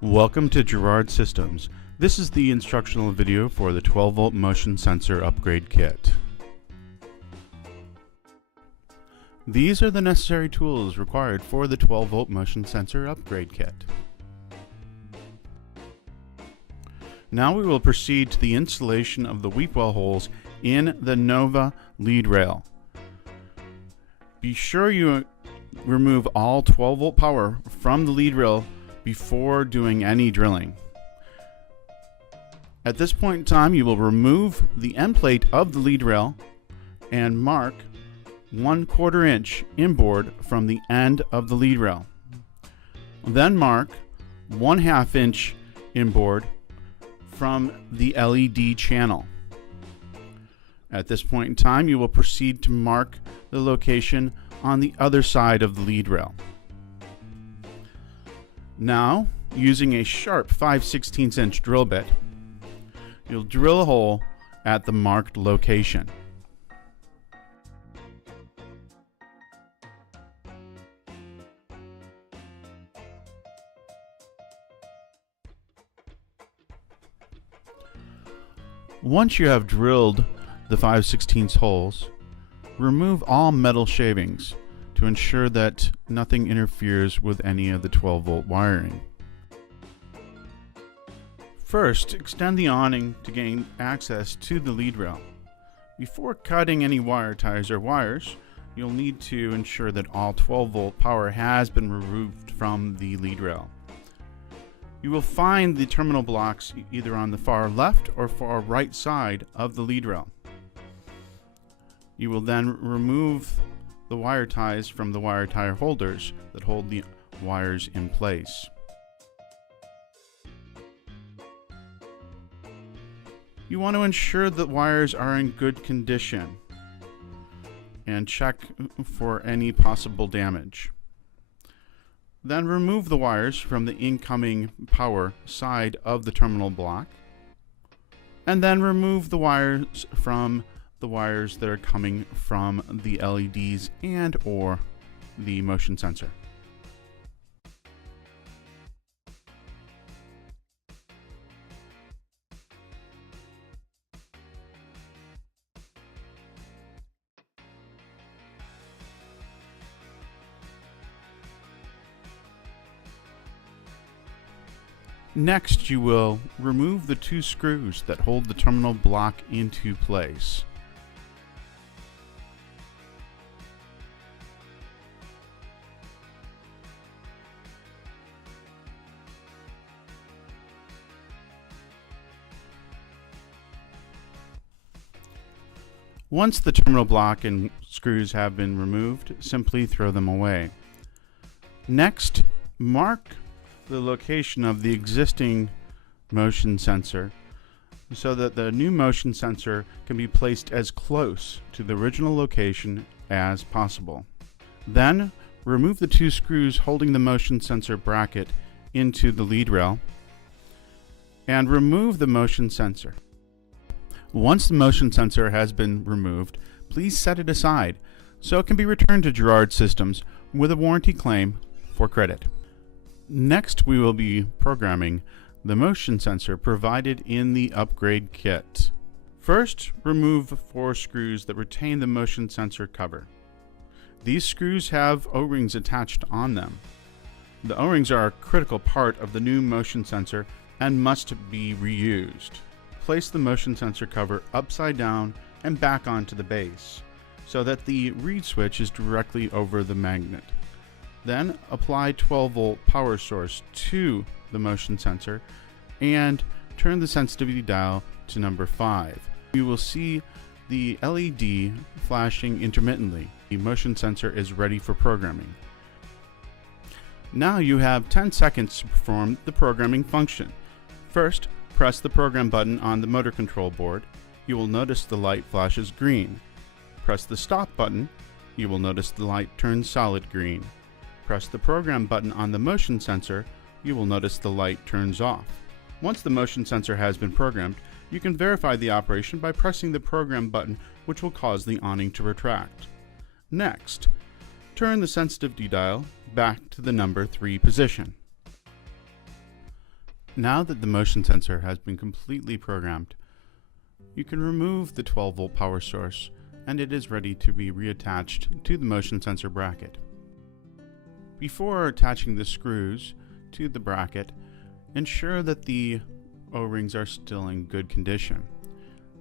Welcome to Girard Systems. This is the instructional video for the 12-volt motion sensor upgrade kit. These are the necessary tools required for the 12-volt motion sensor upgrade kit. Now we will proceed to the installation of the weep well holes in the Nova lead rail. Be sure you remove all 12-volt power from the lead rail before doing any drilling. At this point in time, you will remove the end plate of the lead rail and mark 1/4 inch inboard from the end of the lead rail. Then mark 1/2 inch inboard from the LED channel. At this point in time, you will proceed to mark the location on the other side of the lead rail. Now, using a sharp 5/16 inch drill bit, you'll drill a hole at the marked location. Once you have drilled the 5/16 holes, remove all metal shavings to ensure that nothing interferes with any of the 12-volt wiring. First, extend the awning to gain access to the lead rail. Before cutting any wire ties or wires, you'll need to ensure that all 12-volt power has been removed from the lead rail. You will find the terminal blocks either on the far left or far right side of the lead rail. You will then remove the wire ties from the wire tie holders that hold the wires in place. You want to ensure that wires are in good condition and check for any possible damage. Then remove the wires from the incoming power side of the terminal block, and then remove the wires from the wires that are coming from the LEDs and or the motion sensor. Next, you will remove the 2 screws that hold the terminal block into place. Once the terminal block and screws have been removed, simply throw them away. Next, mark the location of the existing motion sensor so that the new motion sensor can be placed as close to the original location as possible. Then, remove the 2 screws holding the motion sensor bracket into the lead rail and remove the motion sensor. Once the motion sensor has been removed, please set it aside so it can be returned to Girard Systems with a warranty claim for credit. Next, we will be programming the motion sensor provided in the upgrade kit. First, remove 4 screws that retain the motion sensor cover. These screws have O-rings attached on them. The O-rings are a critical part of the new motion sensor and must be reused. Place the motion sensor cover upside down and back onto the base so that the reed switch is directly over the magnet. Then apply 12-volt power source to the motion sensor and turn the sensitivity dial to number 5. You will see the LED flashing intermittently. The motion sensor is ready for programming. Now you have 10 seconds to perform the programming function. First, press the program button on the motor control board. You will notice the light flashes green. Press the stop button. You will notice the light turns solid green. Press the program button on the motion sensor. You will notice the light turns off. Once the motion sensor has been programmed, you can verify the operation by pressing the program button, which will cause the awning to retract. Next, turn the sensitivity dial back to the number 3 position. Now that the motion sensor has been completely programmed, you can remove the 12-volt power source and it is ready to be reattached to the motion sensor bracket. Before attaching the screws to the bracket, ensure that the O-rings are still in good condition.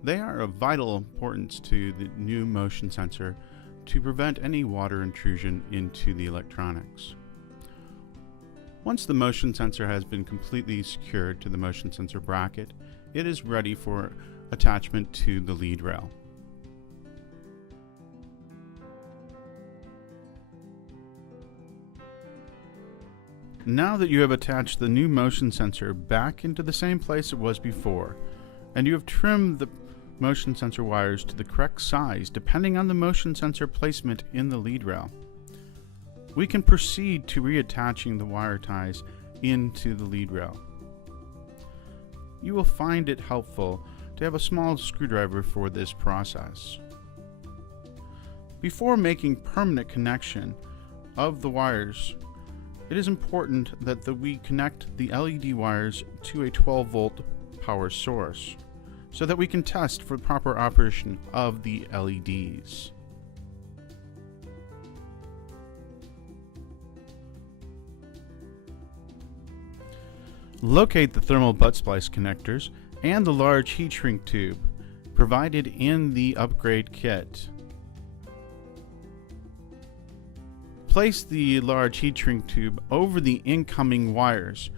They are of vital importance to the new motion sensor to prevent any water intrusion into the electronics. Once the motion sensor has been completely secured to the motion sensor bracket, it is ready for attachment to the lead rail. Now that you have attached the new motion sensor back into the same place it was before, and you have trimmed the motion sensor wires to the correct size depending on the motion sensor placement in the lead rail, we can proceed to reattaching the wire ties into the lead rail. You will find it helpful to have a small screwdriver for this process. Before making permanent connection of the wires, it is important that we connect the LED wires to a 12-volt power source so that we can test for proper operation of the LEDs. Locate the thermal butt splice connectors and the large heat shrink tube provided in the upgrade kit. Place the large heat shrink tube over the incoming wires.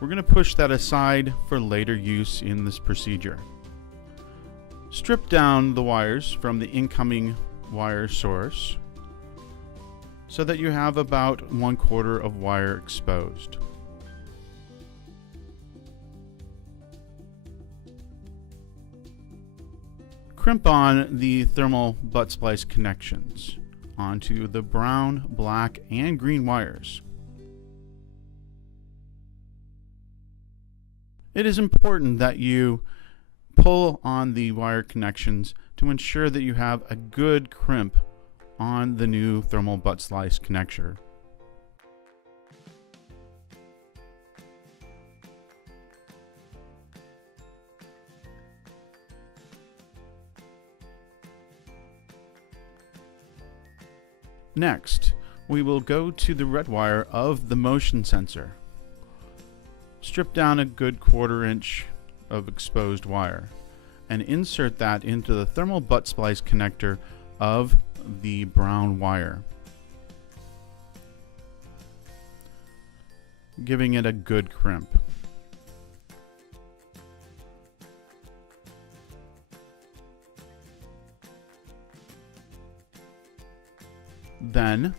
We're going to push that aside for later use in this procedure. Strip down the wires from the incoming wire source so that you have about 1/4 of wire exposed. Crimp on the thermal butt splice connections onto the brown, black, and green wires. It is important that you pull on the wire connections to ensure that you have a good crimp on the new thermal butt splice connector. Next, we will go to the red wire of the motion sensor. Strip down a good 1/4 inch of exposed wire and insert that into the thermal butt splice connector of the brown wire, giving it a good crimp. Then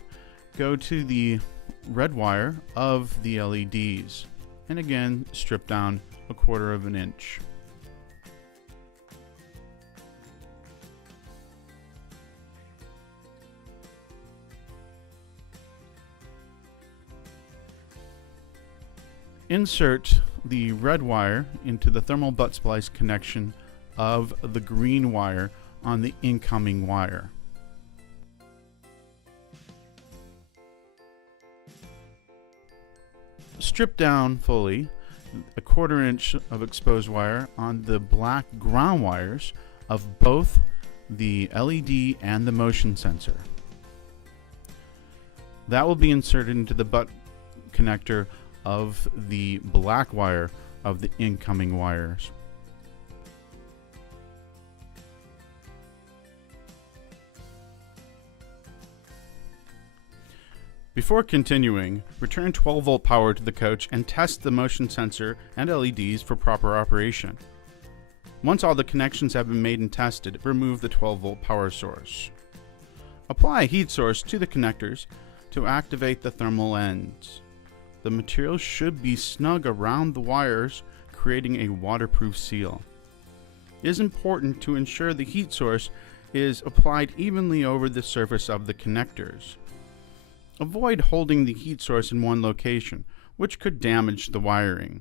go to the red wire of the LEDs and again strip down a 1/4 inch. Insert the red wire into the thermal butt splice connection of the green wire on the incoming wire. Strip down fully a 1/4 inch of exposed wire on the black ground wires of both the LED and the motion sensor. That will be inserted into the butt connector of the black wire of the incoming wires. Before continuing, return 12-volt power to the coach and test the motion sensor and LEDs for proper operation. Once all the connections have been made and tested, remove the 12-volt power source. Apply a heat source to the connectors to activate the thermal ends. The material should be snug around the wires, creating a waterproof seal. It is important to ensure the heat source is applied evenly over the surface of the connectors. Avoid holding the heat source in one location, which could damage the wiring.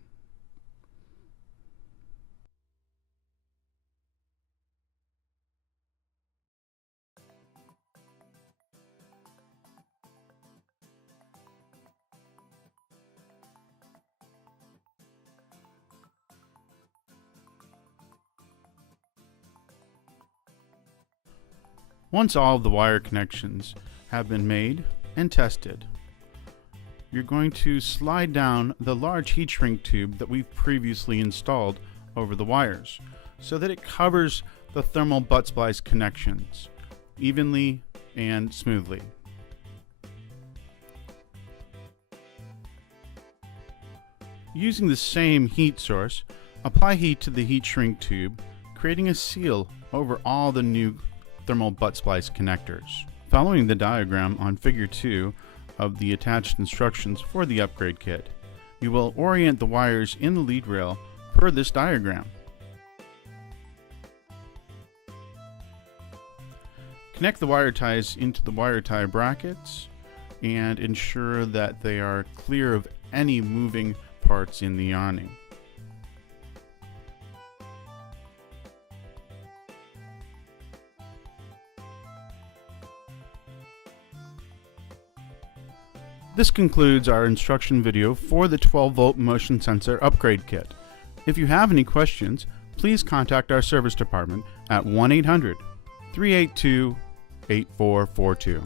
Once all of the wire connections have been made and tested, you're going to slide down the large heat shrink tube that we've previously installed over the wires so that it covers the thermal butt splice connections evenly and smoothly. Using the same heat source, apply heat to the heat shrink tube, creating a seal over all the new thermal butt splice connectors. Following the diagram on Figure 2 of the attached instructions for the upgrade kit, you will orient the wires in the lead rail per this diagram. Connect the wire ties into the wire tie brackets and ensure that they are clear of any moving parts in the awning. This concludes our instruction video for the 12-volt motion sensor upgrade kit. If you have any questions, please contact our service department at 1-800-382-8442.